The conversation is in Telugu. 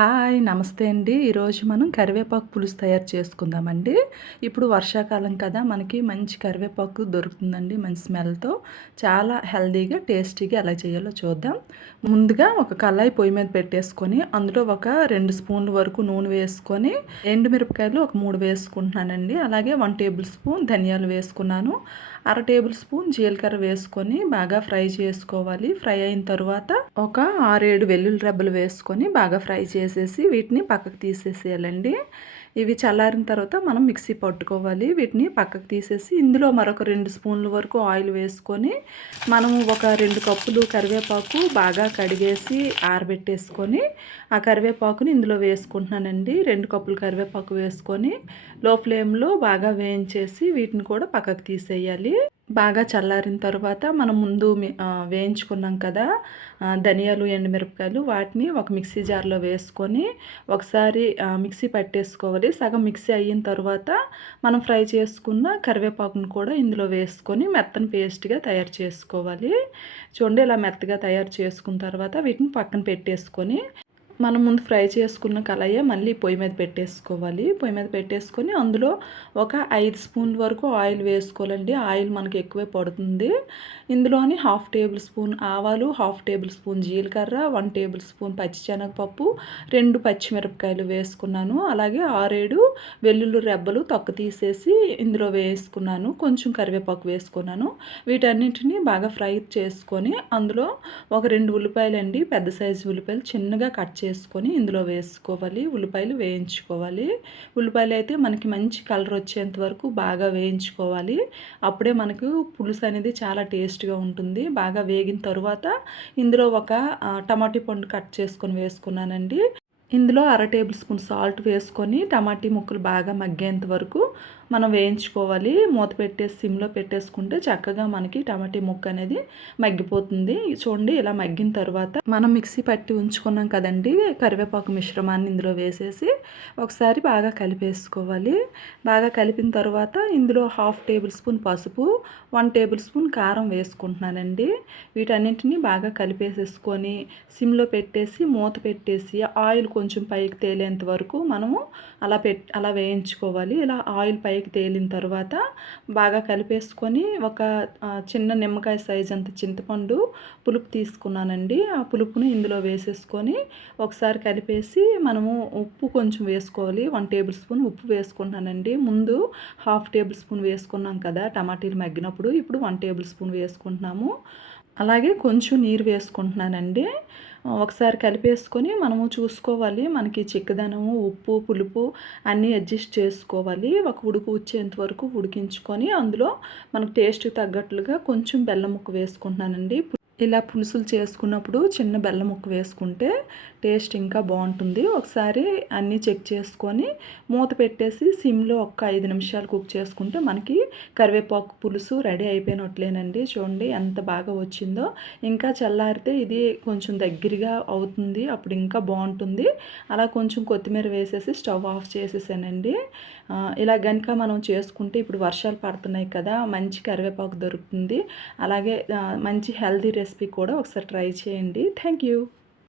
హాయ్ నమస్తే అండి. ఈరోజు మనం కరివేపాకు పులుసు తయారు చేసుకుందామండి. ఇప్పుడు వర్షాకాలం కదా మనకి మంచి కరివేపాకు దొరుకుతుందండి మంచి స్మెల్తో. చాలా హెల్దీగా టేస్టీగా ఎలా చేయాలో చూద్దాం. ముందుగా ఒక కళాయి పొయ్యి మీద పెట్టేసుకొని అందులో ఒక రెండు స్పూన్ల వరకు నూనె వేసుకొని ఎండుమిరపకాయలు ఒక మూడు వేసుకుంటున్నానండి. అలాగే వన్ టేబుల్ స్పూన్ ధనియాలు వేసుకున్నాను. అర టేబుల్ స్పూన్ జీలకర్ర వేసుకొని బాగా ఫ్రై చేసుకోవాలి. ఫ్రై అయిన తర్వాత ఒక ఆరేడు వెల్లుల్లి రెబ్బలు వేసుకొని బాగా ఫ్రై చేసేసి వీటిని పక్కకు తీసేసేయాలండి. ఇవి చల్లారిన తర్వాత మనం మిక్సీ పట్టుకోవాలి. వీటిని పక్కకు తీసేసి ఇందులో మరొక రెండు స్పూన్ల వరకు ఆయిల్ వేసుకొని మనం ఒక రెండు కప్పులు కరివేపాకు బాగా కడిగేసి ఆరబెట్టేసుకొని ఆ కరివేపాకుని ఇందులో వేసుకుంటున్నానండి. రెండు కప్పులు కరివేపాకు వేసుకొని లో ఫ్లేమ్లో బాగా వేయించేసి వీటిని కూడా పక్కకు తీసేయాలి. బాగా చల్లారిన తర్వాత మనం ముందు వేయించుకున్నాం కదా ధనియాలు ఎండుమిరపకాయలు వాటిని ఒక మిక్సీ జార్లో వేసుకొని ఒకసారి మిక్సీ పట్టేసుకోవాలి. సగం మిక్సీ అయిన తర్వాత మనం ఫ్రై చేసుకున్న కరివేపాకును కూడా ఇందులో వేసుకొని మెత్తని పేస్ట్గా తయారు చేసుకోవాలి. చూడండి ఇలా మెత్తగా తయారు చేసుకున్న తర్వాత వీటిని పక్కన పెట్టేసుకొని మనం ముందు ఫ్రై చేసుకున్న కళాయ మళ్ళీ పొయ్యి మీద పెట్టేసుకోవాలి. పొయ్యి మీద పెట్టేసుకొని అందులో ఒక ఐదు స్పూన్ వరకు ఆయిల్ వేసుకోవాలండి. ఆయిల్ మనకి ఎక్కువే పడుతుంది. ఇందులోని హాఫ్ టేబుల్ స్పూన్ ఆవాలు హాఫ్ టేబుల్ స్పూన్ జీలకర్ర వన్ టేబుల్ స్పూన్ పచ్చిశనగపప్పు రెండు పచ్చిమిరపకాయలు వేసుకున్నాను. అలాగే ఆరేడు వెల్లుల్లి రెబ్బలు తొక్క తీసేసి ఇందులో వేసుకున్నాను. కొంచెం కరివేపాకు వేసుకున్నాను. వీటన్నిటిని బాగా ఫ్రై చేసుకొని అందులో ఒక రెండు ఉల్లిపాయలు అండి పెద్ద సైజు ఉల్లిపాయలు చిన్నగా కట్ చేసి చేసుకొని ఇందులో వేసుకోవాలి. ఉల్లిపాయలు వేయించుకోవాలి. ఉల్లిపాయలు అయితే మనకి మంచి కలర్ వచ్చేంత వరకు బాగా వేయించుకోవాలి. అప్పుడే మనకు పులుసు అనేది చాలా టేస్ట్గా ఉంటుంది. బాగా వేగిన తర్వాత ఇందులో ఒక టమాటా పండు కట్ చేసుకొని వేసుకున్నానండి. ఇందులో అర టేబుల్ స్పూన్ సాల్ట్ వేసుకొని టమాటీ ముక్కలు బాగా మగ్గేంత వరకు మనం వేయించుకోవాలి. మూత పెట్టేసి సిమ్లో పెట్టేసుకుంటే చక్కగా మనకి టమాటీ ముక్క అనేది మగ్గిపోతుంది. చూడండి ఇలా మగ్గిన తర్వాత మనం మిక్సీ పట్టి ఉంచుకున్నాం కదండి కరివేపాకు మిశ్రమాన్ని ఇందులో వేసేసి ఒకసారి బాగా కలిపేసుకోవాలి. బాగా కలిపిన తర్వాత ఇందులో హాఫ్ టేబుల్ స్పూన్ పసుపు వన్ టేబుల్ స్పూన్ కారం వేసుకుంటున్నానండి. వీటన్నింటినీ బాగా కలిపేసేసుకొని సిమ్లో పెట్టేసి మూత పెట్టేసి ఆయిల్ కొంచెం పైకి తేలేంత వరకు మనము అలా పెట్ అలా వేయించుకోవాలి. ఇలా ఆయిల్ పైకి తేలిన తర్వాత బాగా కలిపేసుకొని ఒక చిన్న నిమ్మకాయ సైజ్ అంత చింతపండు పులుపు తీసుకున్నానండి. ఆ పులుపుని ఇందులో వేసేసుకొని ఒకసారి కలిపేసి మనము ఉప్పు కొంచెం వేసుకోవాలి. వన్ టేబుల్ స్పూన్ ఉప్పు వేసుకున్నానండి ముందు హాఫ్ టేబుల్ స్పూన్ వేసుకున్నాం కదా టమాటీలు మగ్గినప్పుడు. ఇప్పుడు వన్ టేబుల్ స్పూన్ వేసుకుంటున్నాము. అలాగే కొంచెం నీరు వేసుకుంటున్నానండి. ఒకసారి కలిపేసుకొని మనము చూసుకోవాలి. మనకి చిక్కదనము ఉప్పు పులుపు అన్నీ అడ్జస్ట్ చేసుకోవాలి. ఒక ఉడుకు వచ్చేంత వరకు ఉడికించుకొని అందులో మనకు టేస్ట్ తగ్గట్లుగా కొంచెం బెల్లం ముక్క వేసుకుంటున్నానండి. ఇలా పులుసులు చేసుకున్నప్పుడు చిన్న బెల్లం ముక్క వేసుకుంటే టేస్ట్ ఇంకా బాగుంటుంది. ఒకసారి అన్నీ చెక్ చేసుకొని మూత పెట్టేసి సిమ్లో ఒక ఐదు నిమిషాలు కుక్ చేసుకుంటే మనకి కరివేపాకు పులుసు రెడీ అయిపోయినట్లేనండి. చూడండి ఎంత బాగా వచ్చిందో. ఇంకా చల్లారితే ఇది కొంచెం దగ్గరగా అవుతుంది. అప్పుడు ఇంకా బాగుంటుంది. అలా కొంచెం కొత్తిమీర వేసేసి స్టవ్ ఆఫ్ చేసేసానండి. ఇలా కనుక మనం చేసుకుంటే ఇప్పుడు వర్షాలు పడుతున్నాయి కదా మంచి కరివేపాకు దొరుకుతుంది. అలాగే మంచి హెల్దీ రెసిపీ రెసిపీ కూడా ఒకసారి ట్రై చేయండి. Thank you.